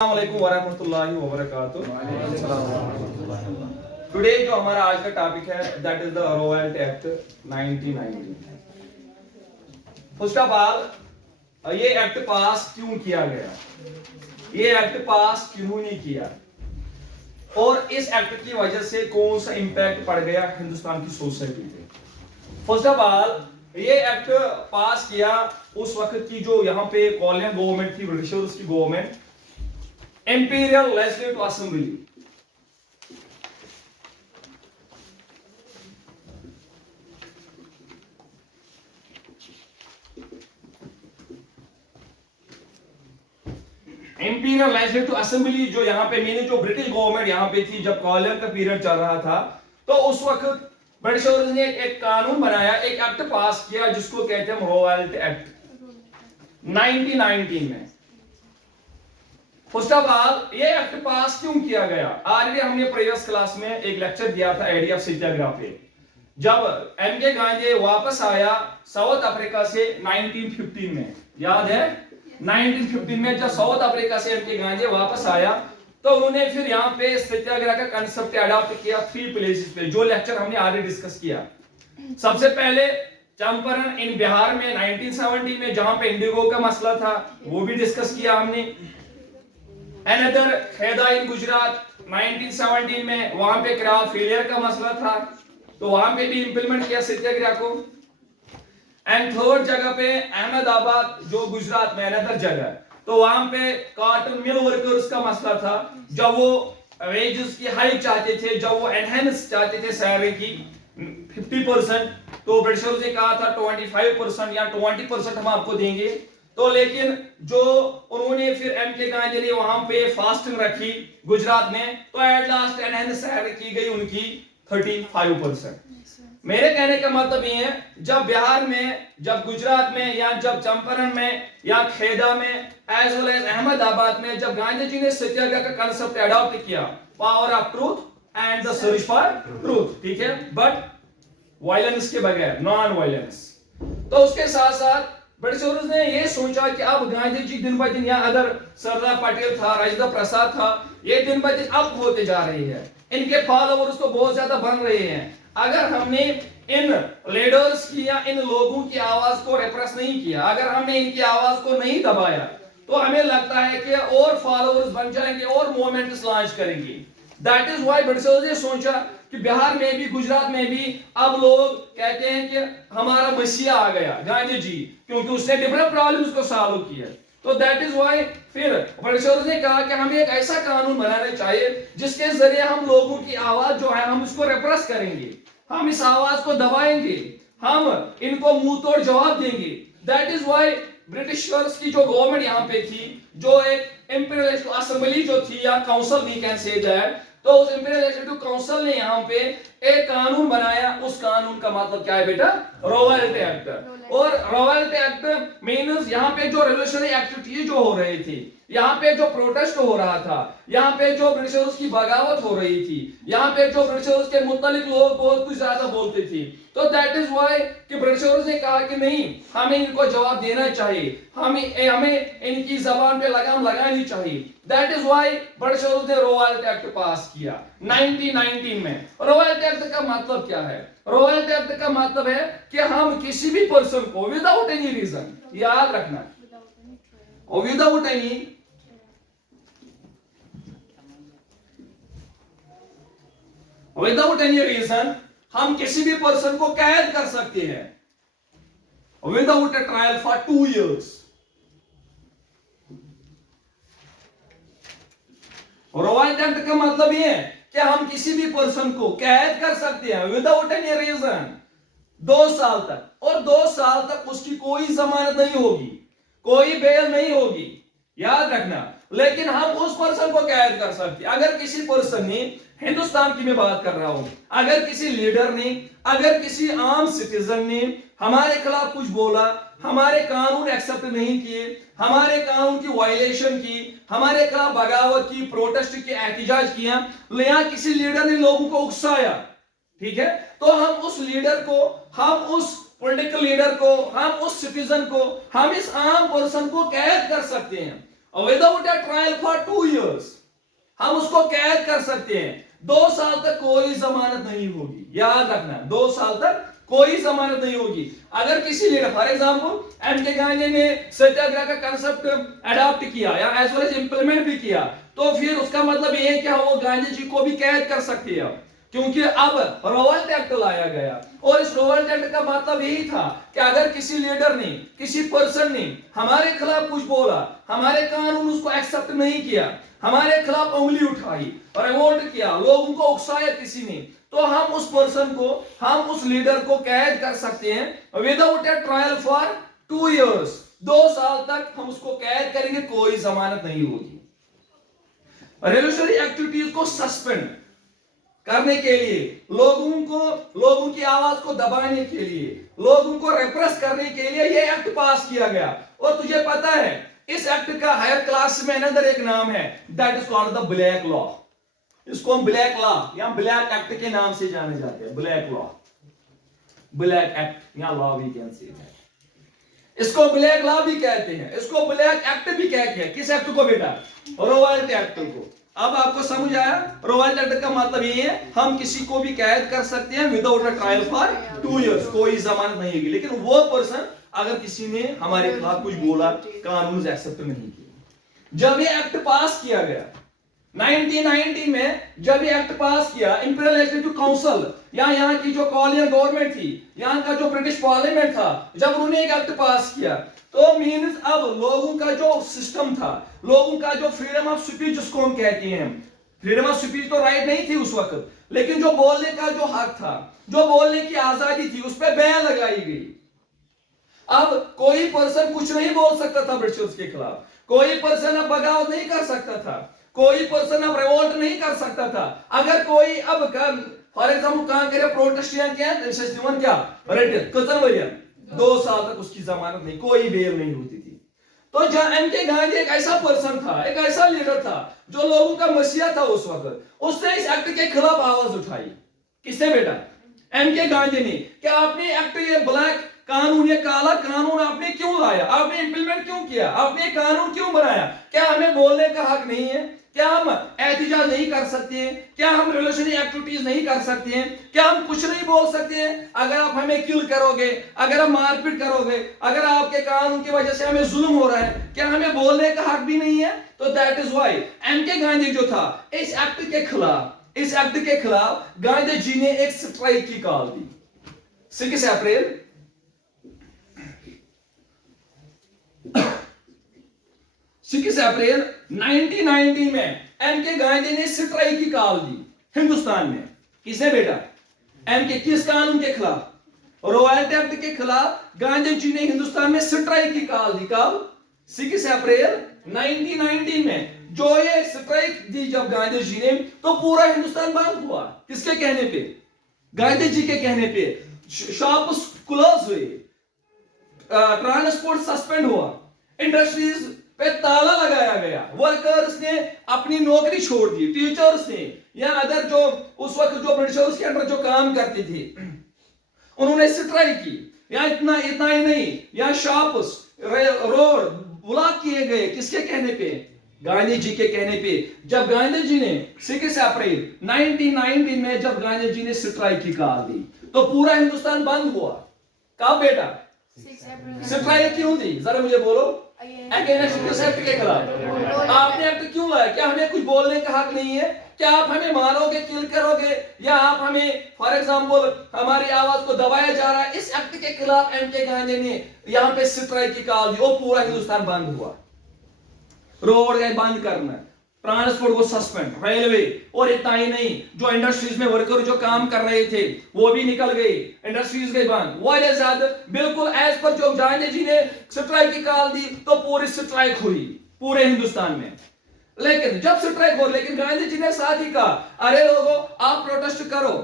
अस्सलामुअलैकुम वरहमतुल्लाहि वबरकातुहू। टुडे जो हमारा आज का टॉपिक है that is the royalty act 1990। First of all ये एक्ट पास क्यों किया गया, ये एक्ट पास क्यों नहीं किया और इस एक्ट की वजह से कौन सा इंपैक्ट पड़ गया हिंदुस्तान की सोसाइटी पे। फर्स्ट ऑफ ऑल ये एक्ट पास किया उस वक्त की जो यहाँ पे कॉलोनियल गवर्नमेंट थी, ब्रिटिशर्स की government, Imperial Legislative Assembly। Imperial legislative assembly जो यहाँ पे मीन जो ब्रिटिश गवर्नमेंट यहाँ पे थी जब कॉलोनियल का पीरियड चल रहा था, तो उस वक्त ब्रिटिशर्स ने एक कानून बनाया, एक एक्ट पास किया जिसको कहते हैं रॉयल्टी एक्ट 1919 में। फर्स्ट ऑफ ऑल ये एक्ट पास क्यों किया गया, ऑलरेडी हमने प्रीवियस क्लास में एक लेक्चर दिया था एडीएफ सत्याग्रह पे। जब एमके गांधी वापस आया साउथ अफ्रीका से 1915 में, याद है 1915 में जब साउथ अफ्रीका से एमके गांधी वापस आया तो उन्होंने फिर यहाँ पे सत्याग्रह का कंसेप्ट अडॉप्ट किया 3 प्लेसेस पे, जो लेक्चर हमने ऑलरेडी डिस्कस किया। सबसे पहले चंपारण इन बिहार में 1970 में जहां पे इंडिगो का मसला था वो भी डिस्कस किया हमने। Another खेदा इन गुजरात 1917 में, वहां पे क्रॉप फेलियर का मसला था तो वहां पे भी इंप्लीमेंट किया सत्याग्रह को। एंड थर्ड जगह पे अहमदाबाद जो गुजरात में अनदर जगह, तो वहां पे कॉटन मिल वर्कर्स का मसला था, जब वो वेजेस की हाइक चाहते थे, जब वो एनहेंस चाहते थे सैलरी की 50%, तो ब्रिटिशर्स ने कहा था 25% या 20% हम आपको देंगे। तो लेकिन जो उन्होंने फिर एमके गांधी ने वहां पे फास्टिंग रखी गुजरात में, तो एट लास्ट एनहेंस सैलरी की गई उनकी 35%। मेरे कहने का मतलब ये है जब बिहार में, जब गुजरात में, या जब चंपारण में, या खेदा में, एज वेल एज अहमदाबाद में, जब गांधी जी ने सत्याग्रह का कंसेप्ट अडॉप्ट किया, power of truth and the search for truth, ठीक है, बट वायलेंस के बगैर, नॉन वायलेंस। तो उसके साथ साथ ब्रिटिशर्स ने ये सोचा कि अब गांधी जी दिन ब दिन, या अगर सरदार पटेल था, राजेंद्र प्रसाद था, ये दिन ब दिन अप होते जा रही है, इनके फॉलोअर्स तो बहुत ज्यादा बन रहे हैं। अगर हमने इन लीडर्स की या इन लोगों की आवाज को रिप्रेस नहीं किया, अगर हमने इनकी आवाज को नहीं दबाया, तो हमें लगता है कि और फॉलोअर्स बन जाएंगे और मूवमेंट्स लॉन्च करेंगे। दैट इज व्हाई ब्रिटिशर्स ने सोचा कि बिहार में भी, गुजरात में भी अब लोग कहते हैं कि हमारा मसीहा आ गया गांधी जी, क्योंकि उसने डिफरेंट प्रॉब्लम्स को सॉल्व किया। तो दैट इज व्हाई फिर ब्रिटिशर्स ने कहा कि हमें एक ऐसा कानून बनाना चाहिए जिसके जरिए हम लोगों की आवाज जो है हम इसको रिप्रेस करेंगे, हम इस आवाज को दबाएंगे, हम इनको मुंह तोड़ जवाब देंगे। दैट इज व्हाई ब्रिटिशर्स की जो गवर्नमेंट यहाँ पे थी, जो एक इंपीरियल असेंबली जो थी या council we can say that, तो उस इंपीरियल लेजिस्लेटिव काउंसिल ने यहाँ पे एक कानून बनाया। उस कानून का मतलब क्या है बेटा, रॉयल्टी एक्ट। और रॉयल्टी एक्ट मींस यहाँ पे जो रेवोल्यूशनरी एक्टिविटी जो हो रही थी, यहाँ पे जो प्रोटेस्ट हो रहा था, यहाँ पे जो ब्रिटिशर्स की बगावत हो रही थी, यहाँ पे जो ब्रिटिशर्स के मुतालिक लोग बहुत कुछ ज्यादा बोलते थे, तो दैट इज व्हाई कि ब्रिटिशर्स ने कहा कि नहीं, हमें इनको जवाब देना चाहिए, हमें इनकी जबान पे लगाम लगानी चाहिए। दैट इज व्हाई ब्रिटिशर्स ने रॉयल्टी एक्ट पास किया 1919 में। रॉयल्टी एक्ट का मतलब क्या है, रॉयल्टी एक्ट का मतलब है कि हम किसी भी पर्सन को विदाउट एनी रीजन, याद रखना, विदाउट एनी रीजन हम किसी भी पर्सन को कैद कर सकते हैं without A trial for 2 years। Royalty act का मतलब ये है कि हम किसी भी पर्सन को कैद कर सकते हैं विदाउट एनी रीजन 2 साल तक, और 2 साल तक उसकी कोई जमानत नहीं होगी, कोई बेल नहीं होगी, याद रखना। लेकिन हम उस पर्सन को कैद कर सकते हैं अगर किसी पर्सन ने, हिंदुस्तान की मैं बात कर रहा हूं, अगर किसी लीडर ने, अगर किसी आम सिटीजन ने हमारे खिलाफ कुछ बोला, हमारे कानून एक्सेप्ट नहीं किए, हमारे कानून की वायलेशन की, हमारे खिलाफ बगावत की, प्रोटेस्ट की, एहतजाज किया, या किसी लीडर ने लोगों को उकसाया, ठीक है, तो हम उस लीडर को, हम उस पॉलिटिकल लीडर को, हम उस सिटीजन को, हम इस आम पर्सन को कैद कर सकते हैं। Without A trial for 2 years, हम उसको कैद कर सकते हैं। 2 साल तक कोई जमानत नहीं होगी, याद रखना, 2 साल तक कोई जमानत नहीं होगी। अगर किसी लीडर, फॉर एग्जांपल एम के गांधी ने सत्याग्रह का कंसेप्ट अडॉप्ट किया या एज वेल एज इंप्लीमेंट भी किया, तो फिर उसका मतलब ये है कि वो गांधी जी को भी कैद कर सकते हैं, क्योंकि अब रिवोल्ट एक्ट लाया गया। और इस रिवोल्ट एक्ट का मतलब यही था कि अगर किसी लीडर ने, किसी पर्सन ने हमारे खिलाफ कुछ बोला, हमारे कानून उसको एक्सेप्ट नहीं किया, हमारे खिलाफ उंगली उठाई, रिवोल्ट किया, लोगों को उकसाया किसी ने, तो हम उस पर्सन को, हम उस लीडर को कैद कर सकते हैं without A trial for 2 years। 2 साल तक हम उसको कैद करेंगे, कोई जमानत नहीं होगी। रेवोल्यूशनरी एक्टिविटीज को सस्पेंड करने के लिए, लोगों की आवाज को दबाने के लिए, लोगों को रेप्रेस करने के लिए यह एक्ट पास किया गया। और तुझे पता है इस एक्ट का हायर क्लास में अनदर एक नाम है, that is called the black law. इसको हम ब्लैक लॉ या ब्लैक एक्ट के नाम से जाने जाते हैं, ब्लैक लॉ, ब्लैक एक्ट या लॉ भी कैन से। इसको ब्लैक लॉ भी कहते हैं, इसको ब्लैक एक्ट भी कहते हैं। किस एक्ट को बेटा? रिवोल्ट एक्ट को। अब आपको समझ आया? रिवोल्ट एक्ट का मतलब ये है हम किसी को भी कैद कर सकते हैं without a trial for 2 years, कोई जमानत नहीं होगी। लेकिन वो पर्सन अगर किसी ने हमारे खिलाफ कुछ बोला, कानून एक्सेप्ट नहीं किया। जब ये एक्ट पास किया गया 1990 में, जब ये एक्ट पास किया, इंपीरियल लेजिस्लेटिव काउंसिल या यहाँ की जो कॉलोनियल गवर्नमेंट थी, यहाँ का जो ब्रिटिश पार्लियामेंट था, जब उन्होंने एक एक्ट पास किया, तो मीन्स अब लोगों का जो सिस्टम था, लोगों का जो फ्रीडम ऑफ स्पीच जिसको हम कहते हैं, फ्रीडम ऑफ स्पीच तो राइट नहीं थी उस वक्त, लेकिन जो बोलने का जो हक था, जो बोलने की आजादी थी, उस पर बैन लगाई गई। अब कोई पर्सन कुछ नहीं बोल सकता था ब्रिटिशर्स के खिलाफ, कोई पर्सन अब बगावत नहीं कर सकता था, कोई पर्सन अब रिवोल्ट नहीं कर सकता था। अगर कोई अब फॉर एग्जाम्पल कहां करे प्रोटेस्ट या क्या रिटर्न कतन वरियन 2 साल तक उसकी जमानत नहीं, कोई बेल नहीं होती थी। तो जहां एम के गांधी एक ऐसा पर्सन था, एक ऐसा लीडर था जो लोगों का मसीहा था उस वक्त, उसने इस एक्ट के खिलाफ आवाज उठाई। किसने बेटा? एम के गांधी ने। क्या आपने एक्ट, ये ब्लैक कानून, ये काला कानून आपने क्यों लाया? आपने इंप्लीमेंट क्यों किया? आपने कानून क्यों बनाया? क्या हमें बोलने का हक नहीं है? क्या हम एहतिजाज नहीं कर सकते हैं? क्या हम रिवोल्यूशनरी एक्टिविटीज नहीं कर सकते हैं? क्या हम कुछ नहीं बोल सकते हैं? अगर आप हमें किल करोगे, अगर आप मारपीट करोगे, अगर आपके कानून की वजह से हमें जुल्म हो रहा है, क्या हमें बोलने का हक भी नहीं है? तो दैट इज व्हाई एम के गांधी जो था, इस एक्ट के खिलाफ गांधी जी ने एक स्ट्राइक की कॉल दी 6 अप्रैल 6 अप्रैल 1990 में एम के गांधी ने स्ट्राइक की कॉल दी हिंदुस्तान में। किसने बेटा? एम के किस कानून के खिलाफ? रिवोल्ट एक्ट के खिलाफ गांधी जी ने हिंदुस्तान में स्ट्राइक की कॉल दी। कब? 6 अप्रैल 1990 में। जो ये स्ट्राइक दी जब गांधी जी ने, तो पूरा हिंदुस्तान बंद हुआ। किसके कहने पे? गांधी जी के कहने पे। शॉप्स क्लोज हुए, ट्रांसपोर्ट सस्पेंड हुआ, इंडस्ट्रीज पे ताला लगाया गया, वर्कर्स ने अपनी नौकरी छोड़ दी, टीचर्स ने या अदर जो उस वक्त जो ब्रिटिशर्स के अंडर जो काम करते थे, उन्होंने स्ट्राइक की। या इतना ही नहीं, या शॉप्स, रोड ब्लॉक किए गए। किसके कहने पे? गांधी जी के कहने पे। जब गांधी जी ने 6 अप्रैल 1990 में जब गांधी जी ने स्ट्राइक की कॉल दी, तो पूरा हिंदुस्तान बंद हुआ। कब बेटा? स्ट्राइक क्यों दी? जरा मुझे बोलो। अगेंस्ट किस एक्ट के खिलाफ? आपने एक्ट क्यों लाया? क्या हमें कुछ बोलने का हक नहीं है? क्या आप हमें मारोगे, किल करोगे, या आप हमें फॉर एग्जांपल हमारी आवाज को दबाया जा रहा है? इस एक्ट के खिलाफ एम के गांधी ने यहां पे स्ट्राइक की कॉल दी और पूरा हिंदुस्तान बंद हुआ। रोड गए बंद करना, ट्रांसपोर्ट को सस्पेंड, रेलवे, और इतना ही नहीं, जो इंडस्ट्रीज में वर्कर जो काम कर रहे थे वो भी निकल गए, इंडस्ट्रीज गई बंद। वजह ज्यादा बिल्कुल एज पर जो गांधी जी ने स्ट्राइक की कॉल दी, तो पूरी स्ट्राइक हुई पूरे हिंदुस्तान में। लेकिन जब स्ट्राइक हो, लेकिन गांधी जी ने साथ ही कहा, अरे लोगों आप प्रोटेस्ट करो,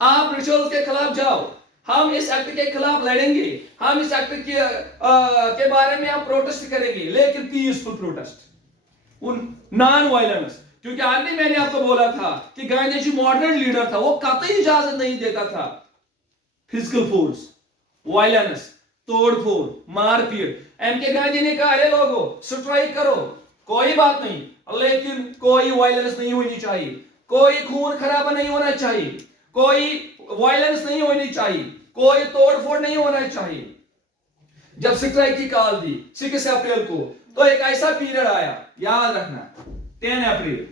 आप ब्रिटिशर्स के खिलाफ जाओ, हम इस एक्ट के खिलाफ लड़ेंगे, हम इस एक्ट के बारे में हम प्रोटेस्ट करेंगे, लेकिन पीसफुल प्रोटेस्ट, नॉन वायलेंस। क्योंकि आज भी मैंने आपको बोला था कि गांधी जी मॉडरेट लीडर था, वो कतई इजाजत नहीं देता था फिजिकल फोर्स, वायलेंस, तोड़फोड़, मारपीट। एम के गांधी ने कहा अरे लोगों स्ट्राइक करो, कोई बात नहीं, लेकिन कोई वायलेंस नहीं होनी चाहिए, कोई खून खराबा नहीं होना चाहिए, कोई वायलेंस नहीं होनी चाहिए, कोई तोड़फोड़ नहीं होना चाहिए। जब स्ट्राइक की कॉल दी 6 अप्रैल को, तो एक ऐसा पीरियड आया, याद रखना 10 अप्रैल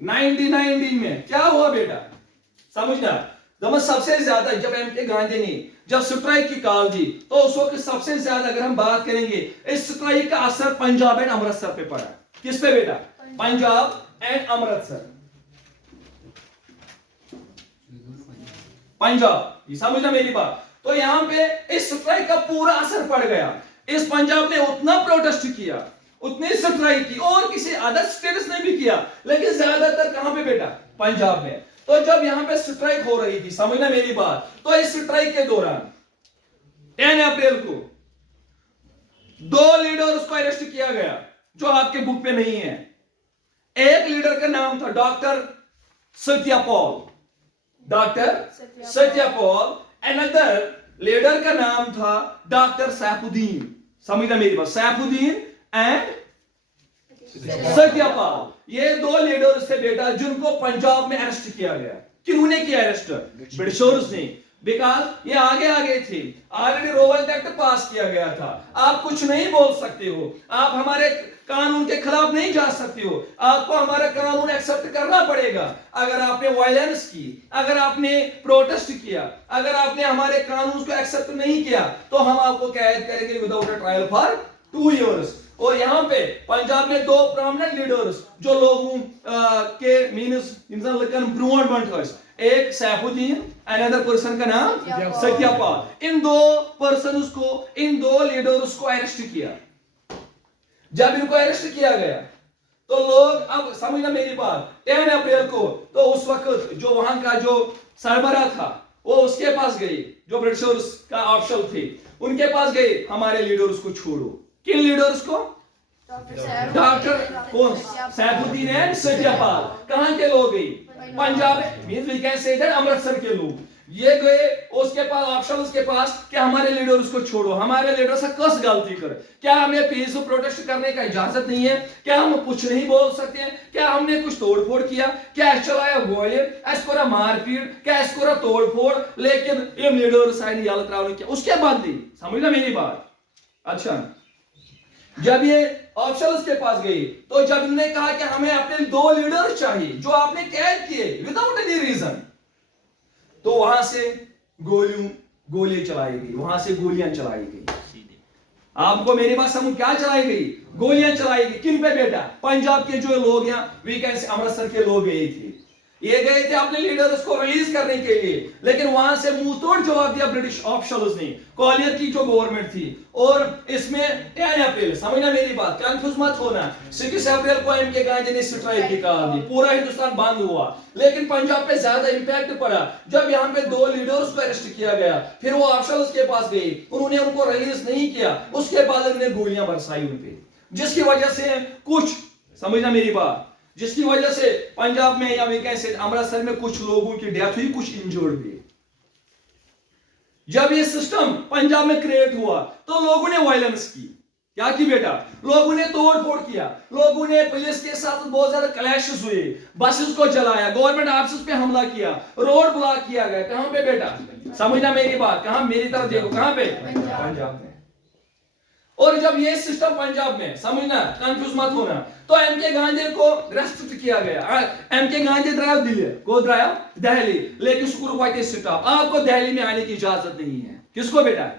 1919 में क्या हुआ बेटा, समझना। जब सबसे ज्यादा जब एम के गांधी ने जब स्ट्राइक की कॉल दी, तो उस वक्त सबसे ज्यादा अगर हम बात करेंगे, इस स्ट्राइक का असर पंजाब एंड अमृतसर पे पड़ा। किस पे बेटा? पंजाब एंड अमृतसर। पंजाब, ये समझना मेरी बात। तो यहां पे इस स्ट्राइक का पूरा असर पड़ गया। इस पंजाब ने उतना प्रोटेस्ट किया, उतनी स्ट्राइक की, और किसी अदर स्टेट्स ने भी किया, लेकिन ज्यादातर कहां पे बेटा? पंजाब में। तो जब यहां पे स्ट्राइक हो रही थी, समझना मेरी बात, तो इस स्ट्राइक के दौरान 10 अप्रैल को 2 लीडर्स को अरेस्ट किया गया, जो आपके बुक पे नहीं है। एक लीडर का नाम था doctor Satyapal, doctor Satyapal. Another leader का नाम था डॉक्टर सैफुद्दीन, समझना मेरी बात, सैफुद्दीन एंड सत्यापाल। ये 2 लीडर्स थे बेटा, जिनको पंजाब में अरेस्ट किया गया। किन्होंने किया अरेस्ट? ब्रिटिशर्स ने, बिकॉज ये आगे आगे थे, ऑलरेडी रोवल एक्ट पास किया गया था। आप कुछ नहीं बोल सकते हो, आप हमारे कानून के खिलाफ नहीं जा सकते हो, आपको हमारा कानून एक्सेप्ट करना पड़ेगा। अगर आपने वायलेंस की, अगर आपने प्रोटेस्ट किया, अगर आपने हमारे कानून को एक्सेप्ट नहीं किया, तो हम आपको कैद करेंगे without a trial for 2 years. और यहाँ पे पंजाब में 2 प्रोमिनेंट लीडर्स जो लोगों के मीन्स इंसान लकन ब्रोड बंटर्स, एक सैफुद्दीन, अनदर पर्सन का नाम सत्यापाल। इन 2 पर्सन्स को, इन 2 लीडर्स को अरेस्ट किया। जब इनको अरेस्ट किया गया, तो लोग, अब समझना मेरी बात, 10 अप्रैल को, तो उस वक्त जो वहां का जो सरबराह था, वो उसके पास गए, जो ब्रिटिशर्स का ऑफिशियल थे, उनके पास गए, हमारे लीडर्स को छोड़ो। किन लीडर्स को? डॉक्टर कौन? सैफुद्दीन एंड सत्यापाल। कहां के लोग गए? Punjab, means we can say that Amritsar के लोग ये गए उसके पास, ऑप्शंस के पास, कि हमारे लीडर्स को छोड़ो, हमारे लीडर से कस गलती कर, क्या हमें पीसफुल प्रोटेस्ट करने का इजाजत नहीं है? क्या हम कुछ नहीं बोल सकते हैं? क्या हमने कुछ तोड़फोड़ किया? क्या चलाया गोली, ऐसा मारपीट, क्या ऐसा तोड़फोड़? लेकिन ये लीडर्स आए याद रावण किया, उसके बाद नहीं, समझना मेरी बात। अच्छा, जब ये ऑफिसर्स के पास गए, तो जब इन्होंने कहा कि हमें अपने 2 लीडर चाहिए जो आपने कैद किए विदाउट एनी रीजन, तो वहां से गोली चलाई गई, वहां से गोलियां चलाई गई। आपको मेरी बात समझ, क्या चलाई गई? गोलियां चलाई गई। किन पे बेटा? पंजाब के जो लोग यहाँ वीकेंड से अमृतसर के लोग गए थे, ये गए थे अपने लीडर्स को रिलीज करने के लिए, लेकिन वहां से मुंह तोड़ जवाब दिया ब्रिटिश ऑफिशियल्स ने, कॉलियर की जो गवर्नमेंट थी। और इसमें 10 अप्रैल, समझना मेरी बात, कंफ्यूज मत होना, 6 अप्रैल को एम के गांधी ने स्ट्राइक की कॉल दी, पूरा हिंदुस्तान बंद हुआ, लेकिन पंजाब पे ज्यादा इंपैक्ट पड़ा जब यहाँ पे 2 लीडर्स को अरेस्ट किया गया। फिर वो ऑफिशियल्स के पास गए, उन्होंने उनको रिलीज नहीं किया, उसके बाद उन्होंने गोलियां बरसाई उन पे, जिसकी वजह से कुछ, समझना मेरी बात, जिसकी वजह से पंजाब में या कैसे अमृतसर में कुछ लोगों की डेथ हुई, कुछ इंजर्ड हुए। जब ये सिस्टम पंजाब में क्रिएट हुआ, तो लोगों ने वायलेंस की। क्या की बेटा? लोगों ने तोड़फोड़ किया, लोगों ने पुलिस के साथ बहुत ज्यादा क्लैशेस हुए, बसेस को जलाया, गवर्नमेंट ऑफिस पे हमला किया, रोड ब्लॉक किया गया। कहां पे बेटा? समझना मेरी बात, कहां? मेरी तरफ देखो, कहां पे? पंजाब में। और जब ये सिस्टम पंजाब में, समझना, कंफ्यूज मत होना, तो एम के गांधी को रेस्ट्रिक्ट किया गया। एम के गांधी द्राया दिल्ली, को द्राया दिल्ली, लेकिन शुक्र स्टॉप, आपको दिल्ली में आने की इजाजत नहीं है। किसको बेटा?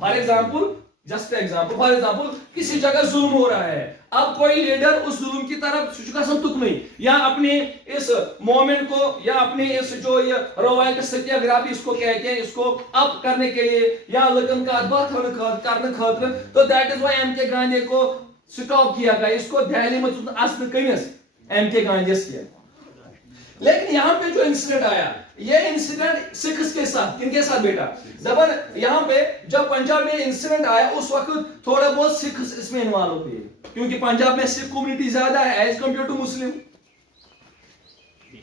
For example, just example, for example, किसी जगह जुल्म हो रहा है, अब कोई लीडर उस जुल्म की तरफ तुक नहीं, या अपने इस मोमेंट को, या अपने इस जो ये रवायत सत्याग्रह इसको कहते हैं, इसको अप करने के लिए, या लगन का करने खातिर, तो दैट इज व्हाई एम के गांधी को स्टॉप किया गया। इसको दिल्ली में असल कमिस एम के गांधी किया। लेकिन यहाँ पे जो इंसिडेंट आया, ये इंसिडेंट सिख्स के साथ, किनके साथ बेटा? जब यहाँ पे जब पंजाब में इंसिडेंट आया, उस वक्त थोड़ा बहुत सिख इसमें इन्वॉल्व हुए, क्योंकि पंजाब में सिख कम्युनिटी ज्यादा है एज कंपेयर टू मुस्लिम।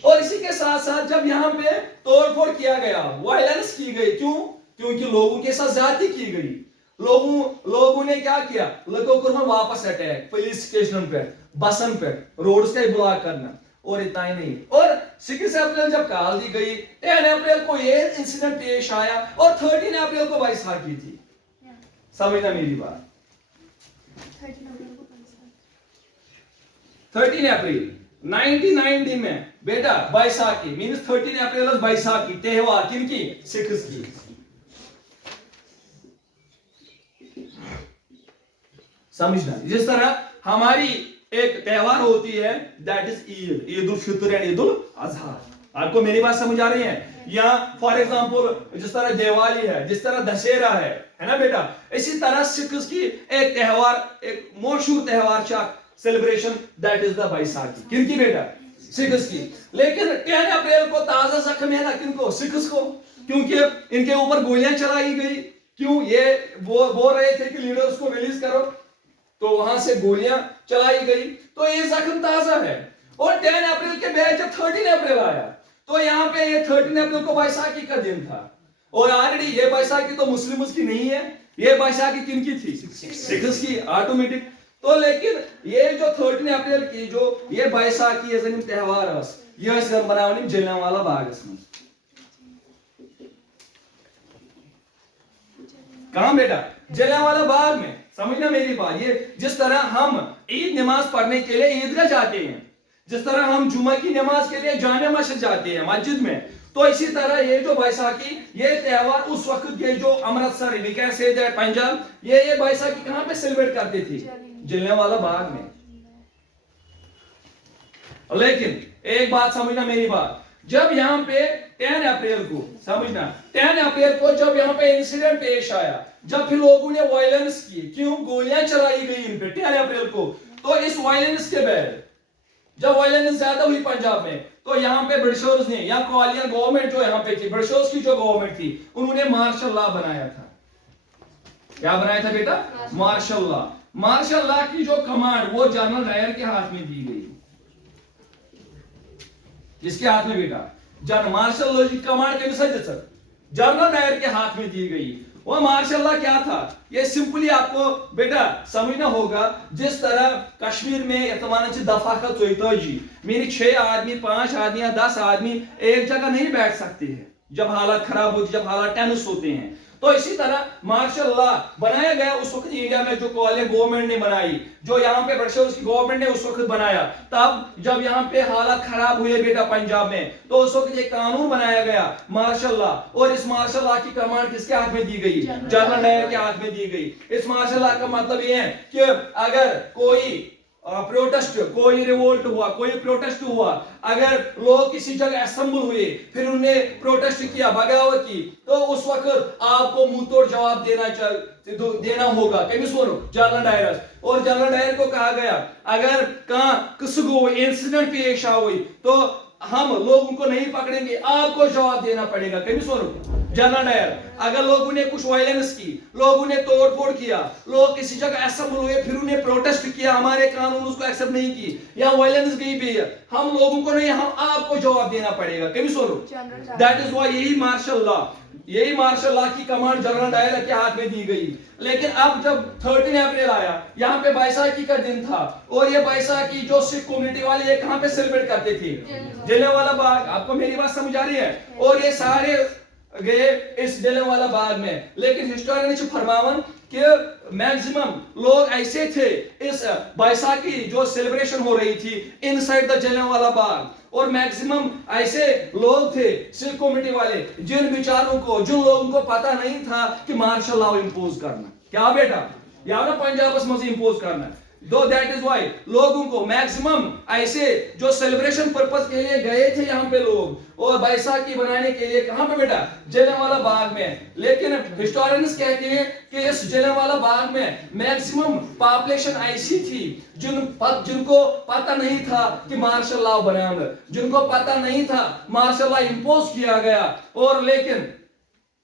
और इसी के साथ साथ जब यहाँ पे तोड़फोड़ किया गया, वायलेंस की गई, क्यों? क्योंकि लोगों के साथ ज्यादती की गई। लोगों ने क्या किया, लोगों को वापस अटैक पुलिस स्टेशन पे, बसन पे, रोड्स का ब्लॉक करना। और इतना ही नहीं, और 6 अप्रैल जब कॉल दी गई, 10 अप्रैल को ये इंसिडेंट पेश आया और 13 अप्रैल को बैसाखी थी। समझना मेरी बात। 13 अप्रैल 1990 में बेटा बैसाखी मीन्स 13 अप्रैल बैसाखी त्योहार किनकी, सिख्स की। समझना, जिस तरह हमारी एक त्योहार होती है that is Eid, Eid ul Fitr and Eid ul Adha. आपको मेरी बात समझ आ रही है? या फॉर एग्जांपल जिस तरह दिवाली है, जिस तरह दशहरा है ना बेटा, इसी तरह सिख्स की एक त्योहार, एक मशहूर त्योहार celebration that is the Baisakhi. किनकी बेटा, सिख्स की। लेकिन 10 अप्रैल को ताजा जख्म है ना किनको, सिख्स को, क्योंकि इनके ऊपर गोलियां चलाई गई। क्यों, ये बोल रहे थे कि लीडर्स को रिलीज करो, तो वहां से गोलियां चलाई गई, तो ये जख्म ताजा है। और 10 अप्रैल के बाद जब 13 अप्रैल आया, तो यहाँ पे ये 13 अप्रैल को बैसाखी का दिन था। और ऑलरेडी ये बैसाखी तो मुस्लिम्स की नहीं है, ये बैसाखी किनकी थी, सिख्स की ऑटोमेटिक। तो लेकिन ये जो 13 अप्रैल की जो ये बैसाखी ये जन त्योहार ये बनावन जलियांवाला बागस में। कहां बेटा, जलियांवाला बाग में। समझना मेरी बात, ये जिस तरह हम ईद नमाज पढ़ने के लिए ईदगाह जाते हैं, जिस तरह हम जुमा की नमाज के लिए जामे मस्जिद जाते हैं मस्जिद में, तो इसी तरह ये जो बैसाखी ये त्योहार उस वक्त ये जो अमृतसर पंजाब ये बैसाखी कहां पे सेलिब्रेट करते थे, जलियांवाला बाग में। लेकिन एक बात समझना मेरी बात, जब यहाँ पे 10 अप्रैल को, समझना 10 अप्रैल को जब यहाँ पे इंसिडेंट पेश आया, जब फिर लोगों ने वायलेंस की, क्यों गोलियां चलाई गई इन पे 10 अप्रैल को, तो इस वायलेंस के बाद जब वायलेंस ज्यादा हुई पंजाब में, तो यहाँ पे ब्रिटिशर्स ने या कोलियन गवर्नमेंट जो यहाँ पे थी, ब्रिटिशर्स की जो गवर्नमेंट थी, उन्होंने मार्शल लॉ बनाया था। क्या बनाया था बेटा, मार्शल लॉ। मार्शल लॉ की जो कमांड वो जनरल डायर के हाथ में दी गई। किसके हाथ में बेटा, जनरल मार्शल लॉ की कमांड जनरल डायर के हाथ में दी गई। वो मार्शल लॉ क्या था, ये सिंपली आपको बेटा समझना होगा। जिस तरह कश्मीर में दफा का 44 मेरी 6 आदमी 5 आदमी या 10 आदमी एक जगह नहीं बैठ सकते हैं जब हालात खराब होती, जब हालात टेंस होते हैं, तो इसी तरह मार्शल लॉ बनाया गया उस वक्त इंडिया में, जो कोलियन गवर्नमेंट ने बनाई, जो यहाँ पे ब्रिटिश की गवर्नमेंट ने उस वक्त बनाया। तब जब यहाँ पे हालात खराब हुए बेटा पंजाब में, तो उस वक्त एक कानून बनाया गया मार्शल लॉ। और इस मार्शल लॉ की कमांड किसके हाथ में दी गई, जनरल डायर के हाथ में दी गई। इस मार्शल लॉ का मतलब ये है कि अगर कोई प्रोटेस्ट, कोई रिवोल्ट हुआ, कोई प्रोटेस्ट हुआ, अगर लोग किसी जगह असेंबल हुए, फिर उन्होंने प्रोटेस्ट किया, बगावत की, तो उस वक्त आपको मुंह तोड़ जवाब देना होगा। General Dyer. और जनरल डायर को कहा गया अगर किसी इंसिडेंट पेश हुई तो हम लोगों को नहीं पकड़ेंगे, आपको जवाब देना पड़ेगा। General Dyer. अगर लोगों ने कुछ वायलेंस की, लोगों ने तोड़फोड़ किया, लोग किसी जगह असेंबल हुए, फिर उन्हें प्रोटेस्ट किया, हमारे कानून उसको एक्सेप्ट नहीं की, या वायलेंस गई भी है, हम लोगों को नहीं, हम आपको जवाब देना पड़ेगा। दैट इज व्हाई यही मार्शल लॉ की कमांड जनरल डायर के हाथ में दी गई। लेकिन अब जब 13 अप्रैल आया, यहाँ पे बैसाखी का दिन था, और ये बैसाखी जो सिख कम्युनिटी वाले ये कहां पे सेलिब्रेट करते थे, जलियांवाला बाग। आपको मेरी बात समझ आ रही है? और ये सारे गए इस जलियांवाला बाग में। लेकिन हिस्टोरियन ने फरमावन कि मैक्सिमम लोग ऐसे थे इस बैसाखी जो सेलिब्रेशन हो रही थी इनसाइड द जलियांवाला बाग, और मैक्सिमम ऐसे लोग थे सिख कम्युनिटी वाले जिन लोगों को पता नहीं था कि मार्शल लॉ इंपोज करना क्या बेटा, या ना पंजाब में इंपोज करना। दो दैट इज व्हाई लोगों को मैक्सिमम ऐसे जो सेलिब्रेशन पर्पस के लिए गए थे यहाँ पे लोग, और बैसाखी बनाने के लिए कहां पे बेटा, जलियांवाला बाग में। लेकिन हिस्टोरियंस कहते हैं कि इस जलियांवाला बाग में मैक्सिमम पॉपुलेशन ऐसी थी जिनको पता नहीं था कि मार्शल लॉ बनाया, जिनको पता नहीं था मार्शल लॉ इंपोज किया गया, और लेकिन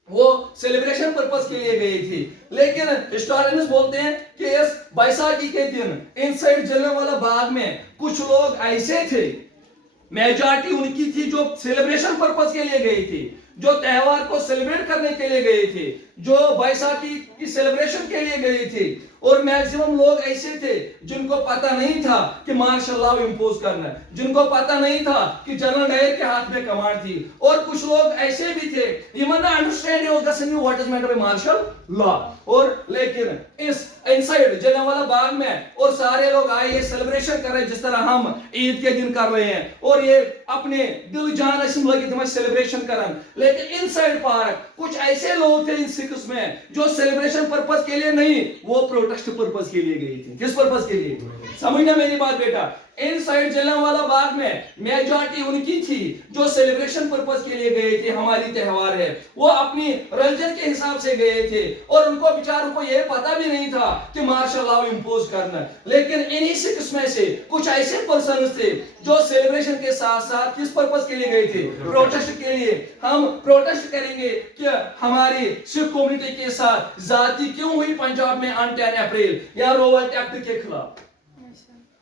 वो सेलिब्रेशन पर्पस के लिए गई थी। लेकिन हिस्टोरियंस बोलते हैं कि इस बैसाखी के दिन इनसाइड जलियांवाला बाग में कुछ लोग ऐसे थे, मेजॉरिटी उनकी थी जो सेलिब्रेशन पर्पस के लिए गई थी, जो त्यौहार को सेलिब्रेट करने के लिए गए थे, जो बैसाखी की सेलिब्रेशन के लिए गए थे, और मैक्सिमम लोग ऐसे थे जिनको पता नहीं था कि मार्शल लॉ इंपोज करना, जिनको पता नहीं था कि जनरल डायर के हाथ में कमांड थी, और कुछ लोग ऐसे भी थे understand what is meant by martial law. और लेकिन इस इनसाइड जलियांवाला बाग में और सारे लोग आए, ये सेलिब्रेशन कर रहे जिस तरह हम ईद के दिन कर रहे हैं, और ये अपने दिल जान लगे सेलिब्रेशन करन। लेकिन इनसाइड पार्क कुछ ऐसे लोग थे इन सिक्स में जो सेलिब्रेशन पर्पस के लिए नहीं, वो प्रोटेस्ट पर्पस के लिए गए थे। किस पर्पस के लिए? समझना मेरी बात बेटा। इनसाइड जलियांवाला बाग में मेजॉरिटी उनकी थी जो सेलिब्रेशन पर्पस के लिए गए थे, हमारी त्यौहार है, वो अपनी रिलीजन के हिसाब से गए थे, और उनको बेचारों को यह पता भी नहीं था कि मार्शल लॉ इंपोज करना। लेकिन इन्हीं सिक्स में से कुछ ऐसे पर्सन थे जो सेलिब्रेशन के साथ साथ किस पर्पस के लिए गए थे? प्रोटेस्ट के लिए। हम प्रोटेस्ट करेंगे कि हमारी सिख कम्युनिटी के साथ जाति क्यों हुई पंजाब में ऑन 10 अप्रैल या रोवल्ट एक्ट के खिलाफ,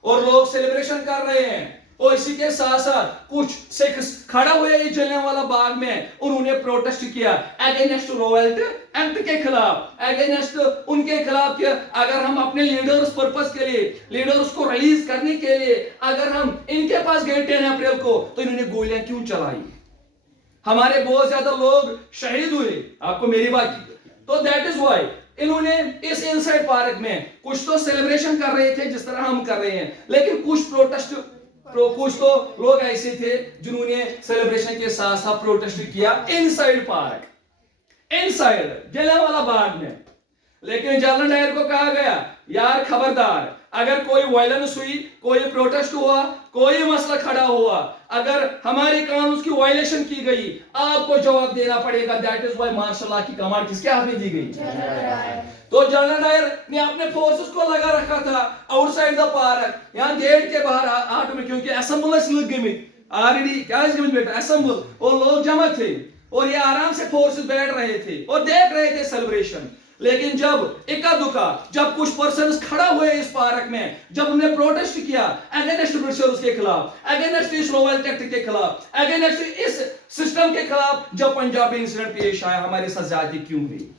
और लोग सेलिब्रेशन कर रहे हैं। और इसी के साथ साथ कुछ सिख खड़ा हुए जलियांवाला बाग में, उन्होंने प्रोटेस्ट किया अगेंस्ट रोवल्ट एक्ट के खिलाफ, अगेंस्ट उनके खिलाफ कि अगर हम अपने लीडर्स पर्पस के लिए, लीडर्स को रिलीज करने के लिए अगर हम इनके पास गए 10 अप्रैल को, तो इन्होंने गोलियां क्यों चलाई? हमारे बहुत ज्यादा लोग शहीद हुए, आपको मेरी बात की। तो दैट इज व्हाई इन्होंने इस इनसाइड पार्क में कुछ तो सेलिब्रेशन कर रहे थे जिस तरह हम कर रहे हैं, लेकिन कुछ कुछ तो लोग ऐसे थे जिन्होंने सेलिब्रेशन के साथ साथ प्रोटेस्ट किया inside park, inside Jallianwala Bagh में। लेकिन जनरल डायर को कहा गया, यार खबरदार, अगर कोई वायलेंस हुई, कोई प्रोटेस्ट हुआ, कोई मसला खड़ा हुआ, अगर हमारे कानून की वायलेशन की गई, आपको जवाब देना पड़ेगा। That is why martial law की कमांड किसके हाथ में दी गई? तो जनरल डायर ने अपने फोर्सेस को लगा रखा था आउटसाइड द पार्क, यहां गेट के बाहर आटो में, क्योंकि असेंबलस लग गई ऑलरेडी, क्या बेटा असेंबल, और लोग जमा थे, और ये आराम से फोर्सेस बैठ रहे थे और देख रहे थे सेलिब्रेशन। लेकिन जब इक्का दुक्का, जब कुछ पर्सन खड़ा हुए इस पार्क में, जब उन्होंने प्रोटेस्ट किया अगेंस्ट ब्रिटिशर्स के खिलाफ, अगेंस्ट इस रोवल्ट एक्ट के खिलाफ, अगेंस्ट इस सिस्टम के खिलाफ, जब पंजाबी इंसिडेंट पेश आया, हमारे साथ ज्यादती क्यों हुई,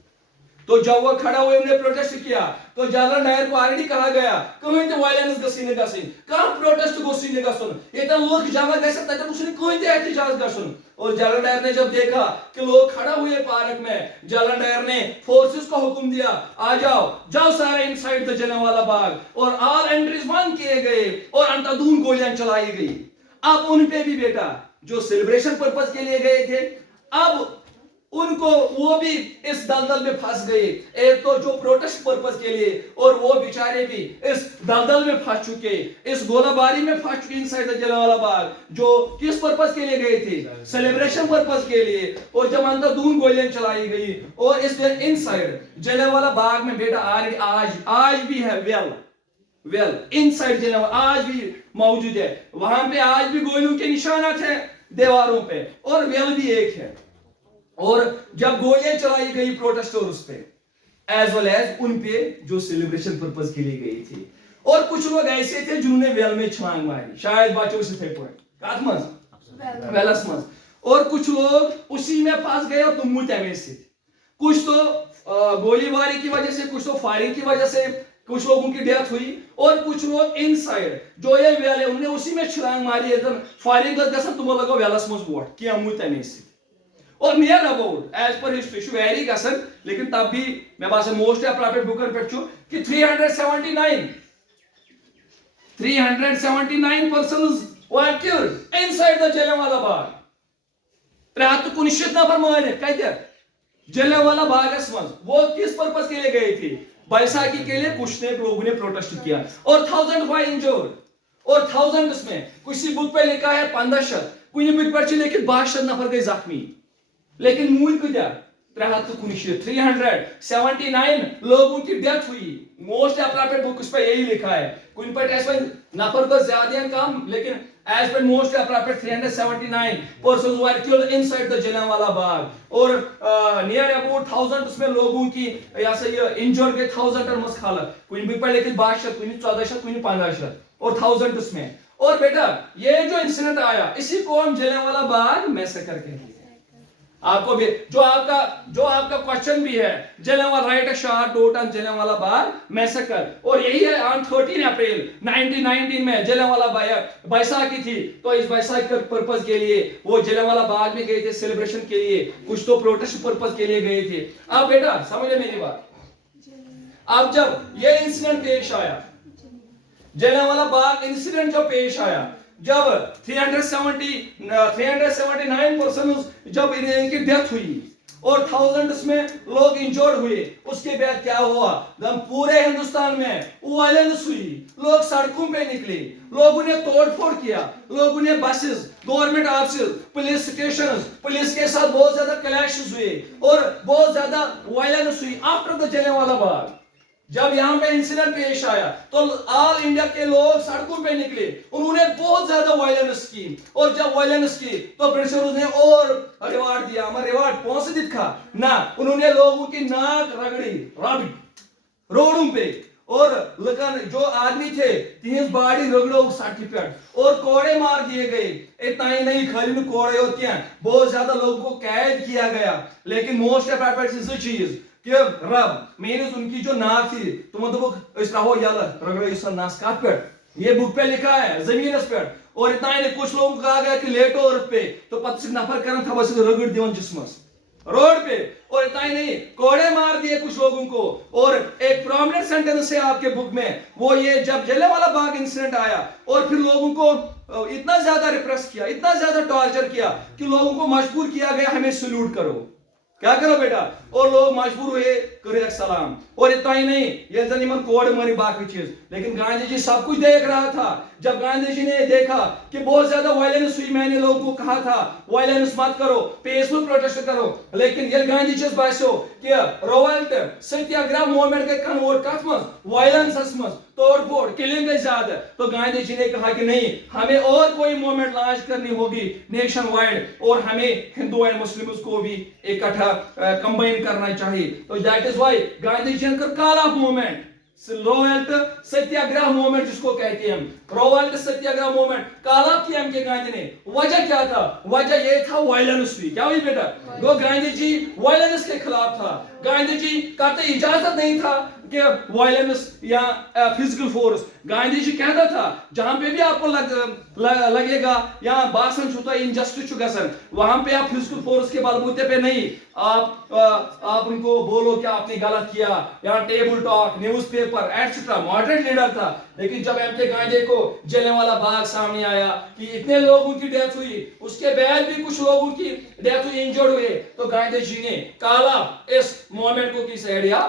तो जब वो खड़ा हुए उन्हें प्रोटेस्ट किया, तो जनरल डायर को ऑलरेडी कहा गया कहीं तो वायलेंस गसी गसिन, कहां प्रोटेस्ट गसी गसुन, ये तो लोग जमा गए तक उसने कोई दे एहतजाज गसुन। और जनरल डायर ने जब देखा कि लोग खड़ा हुए पार्क में, जनरल डायर ने फोर्सेस को हुक्म दिया, आ जाओ जाओ सारे इनसाइड द जलियांवाला बाग, और ऑल एंट्रीज बंद किए गए और अंधाधुंध गोलियां चलाई गई। अब उन पे भी बेटा जो सेलिब्रेशन पर्पस के लिए गए थे, अब उनको वो भी इस दलदल में फंस गए। एक तो जो प्रोटेस्ट पर्पस के लिए, और वो बेचारे भी इस दलदल में फंस चुके, इस गोलाबारी में फंस चुके इनसाइड द जलियांवाला बाग, जो किस पर्पस के लिए गए थे? सेलिब्रेशन पर्पस के लिए। और जब अंधाधुंध गोलियां चलाई गई, और इस इनसाइड जलियांवाला बाग में बेटा आज भी है वेल इनसाइड जलियांवाला आज भी मौजूद है, वहां पे आज भी गोलियों के निशानात हैं दीवारों पे, और वेल भी एक है। और जब गोलियां चलाई गई प्रोटेस्टर्स पे, एज वेल एज उन पे जो सेलिब्रेशन पर्पस के लिए गई थी, और कुछ लोग ऐसे थे जिन्होंने वेल में छलांग मारी, शायद बचो से थे पॉइंट वेलस मज, और कुछ लोग उसी में फंस गए और तुम तमे से, कुछ तो गोलीबारी की वजह से, कुछ तो फायरिंग की वजह से कुछ लोगों की डेथ हुई, और कुछ लोग इनसाइड जो ये वेल है उन्होंने उसी में छलांग मारी, फायरिंग तुम लगो वेलस मज वोट किया तमे से। और नियर अबाउट एज पर हिस्ट्री वेरी गसन, लेकिन तब भी मैं बात मोस्ट अप्रोप्रिएट बुकन पे कि 379 persons were killed inside the Jallianwala बाग। 319 नफर मारे कते जलियांवाला बागस मज। वो किस पर्पस के लिए गए थे? बैसाखी के लिए कुछ ने लोगों ने प्रोटेस्ट किया, और 1000 वर इंजर्ड, और 1000 में किसी बुक पे लिखा है 1500, कुछ बुक पर लेकिन 62 नफर गए जख्मी। लेकिन मूल क्या 379 लोगों की डेथ हुई। मोस्ट अप्रोप्रिएट बुक्स पे यही लिखा है, कुछ पर नफर तो ज्यादा या कम, लेकिन एज पर most appropriate 379 persons were killed inside the Jallianwala Bagh, और नियर अबाउट 1000 उसमें लोगों की या से ये इंजर्ड के 1000 मस खालत, कुछ बुक पर लेकिन 62, कुछ 1400, कुछ 1500, और 1000 उसमें। और बेटा ये जो इंसिडेंट आया, इसी को हम जलियांवाला बाग मैसेकर कहते हैं। आपको भी जो आपका क्वेश्चन भी है, Jallianwala right a short note on Jallianwala Bagh massacre, और यही है ऑन 13 अप्रैल 1919 में जलियांवाला बैसाखी थी। तो इस बैसाखी के पर्पस के लिए वो जलियांवाला बाग में गए थे सेलिब्रेशन के लिए, कुछ तो प्रोटेस्ट पर्पस के लिए गए थे। अब बेटा समझे मेरी बात। अब जब ये इंसिडेंट पेश आया, जलियांवाला बाग इंसिडेंट जो पेश आया, जब 379 पर्सन जब इनकी डेथ हुई और थाउजेंड्स में लोग इंजर्ड हुए, उसके बाद क्या हुआ, पूरे हिंदुस्तान में वायलेंस हुई, लोग सड़कों पे निकले, लोगों ने तोड़फोड़ किया, लोगों ने buses, government office, police station, police के साथ बहुत ज्यादा क्लैशेस हुए और बहुत ज्यादा वायलेंस हुई आफ्टर द जलियांवाला बाग। जब यहाँ पे इंसिडेंट पेश आया तो ऑल इंडिया के लोग सड़कों पे निकले, उन्होंने बहुत ज्यादा वायलेंस की, और जब वायलेंस की तो ब्रिटिशर्स ने और रिवार्ड दिया, हमारा रिवार्ड पहुंच दिखा ना, उन्होंने लोगों की नाक रगड़ी रोडों पे, और लेकिन जो आदमी थे तीन बाड़ी रगड़ो सर्टिफिकेट और कोड़े मार दिए गए। इतना ही नहीं, खाली कोड़े होते हैं, बहुत ज्यादा लोगों को कैद किया गया। लेकिन मोस्ट इंपॉर्टेंट चीज कि रब मेरे उनकी जो नाक थी, तुम रहो रगड़ो नास काट पे, ये बुक पे लिखा है जमीन पे, और इतना ही नहीं, कुछ लोगों को कहा गया कि लेटो अर्थ पे, तो पत नफर करन था बस रगड़ दिवन जिस्मस रोड पे, और इतना ही नहीं, कोड़े मार दिए कुछ लोगों को। और एक प्रोमिनेंट सेंटेंस है आपके बुक में, वो ये जब जलियांवाला बाग इंसिडेंट आया और फिर लोगों को इतना ज्यादा रिप्रेस किया, इतना ज्यादा टॉर्चर किया कि लोगों को मजबूर किया गया हमें सल्यूट करो, क्या करो बेटा, और लोग मजबूर हुए करे सलाम। और इतना ही नहीं, ये जन कोड मरी बाकी चीज, लेकिन गांधी जी सब कुछ देख रहा था। जब गांधी जी ने देखा कि बहुत ज्यादा वायलेंस हुई, मैंने लोगों को कहा था वायलेंस मत करो, पीसफुल प्रोटेस्ट करो, लेकिन ये गांधी जी बासो कि रिवोल्ट सत्याग्रह मूवमेंट के कन्वर्ट कथ मज वायलेंस मज तोड़फोड़ किलिंग ज्यादा, तो गांधी जी ने कहा कि नहीं, हमें और कोई मूवमेंट लॉन्च करनी होगी नेशन वाइड, और हमें हिंदू एंड मुस्लिम्स को भी इकट्ठा कंबाइन करना चाहिए। तो that is why Gandhi ji ने काला मूवमेंट, रोवल्ट सत्याग्रह मूवमेंट जिसको कहते हैं, रोवल्ट सत्याग्रह मूवमेंट काला किया एम के गांधी ने। वजह क्या था, वजह ये था वायलेंस हुई। क्या हुई बेटा, वो गांधी जी वायलेंस के खिलाफ था, गांधी जी का तो इजाजत नहीं था कि वायलेंस या फिजिकल फोर्स। गांधी जी कहता था जहां पे भी आपको लगेगा या बासन छुता इनजस्टिस गसन, वहां पे आप फिजिकल फोर्स के बलबूते पे नहीं, आप उनको बोलो कि आपने गलत किया, या table talk, newspaper etcetera, moderate leader था। लेकिन जब एम के गांधी को जलियांवाला बाग सामने आया कि इतने लोगों की डेथ हुई, उसके बाद भी कुछ लोगों की डेथ हुई, इंजर्ड हुए, तो गांधी जी ने काला इस मूवमेंट को किस एरिया